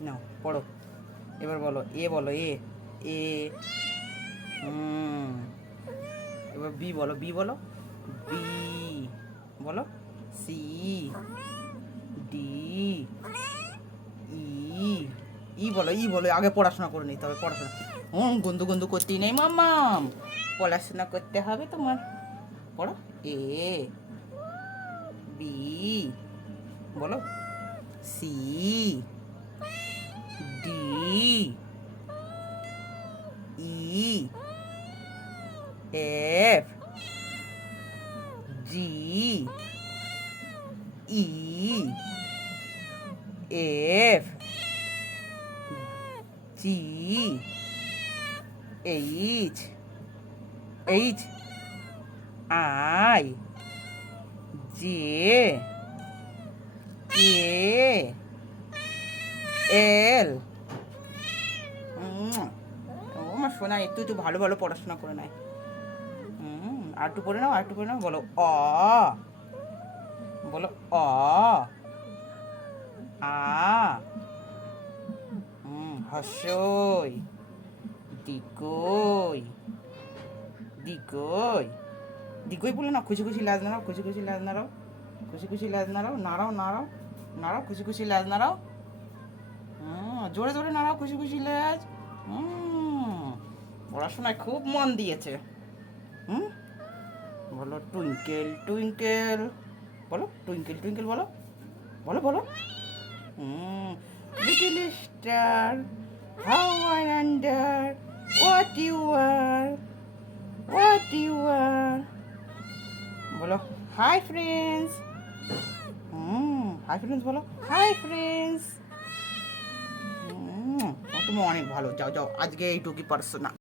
নাও পড়ো। এবার বলো এ, বলো এ। এ। হুম। এবার বি বলো, বি বলো। বি বলো। সি। ডি। ই। ই বলো, ই বলো। আগে পড়াশোনা করে নিতে হবে, পড়াশোনা। গন্ধু গন্ধু করতেই নেই মাম্মাম, পড়াশোনা করতে হবে তোমার। পড়ো। এ। বি বলো। C. D. E. F. G. E. F. G. H. H. I. J. K. L. ও আমার সোনা, একটু একটু ভালো ভালো পড়াশোনা করে নেয়। আর একটু পড়ে নাও, আর একটু পড়ে নাও। বলো অ। বলো অ। আ। হর্ষই। দিকই। দিকই। দিকই বলে না, খুশি খুশি লাজ নাড়াও, খুশি খুশি লাজ নাড়াও। খুশি খুশি লাজ নাড়াও, নাড়াও নাড়াও। নাড়াও খুশি খুশি লাজ নাড়াও। জোরে জোরে নাড়াও খুশি খুশি লেজ। পড়াশোনায় খুব মন দিয়েছে। হুম। বলো টুইঙ্কেল টুইঙ্কেল। বলো টুইঙ্কেল টুইঙ্কেল বলো। বলো বলো। Little star, how I wonder what you are, what you are. বলো হাই ফ্রেন্ডস। হাই ফ্রেন্ডস বলো, হাই ফ্রেন্ডস। তুমি অনেক ভালো। যাও যাও, আজকে এইটুকুই পারছো না।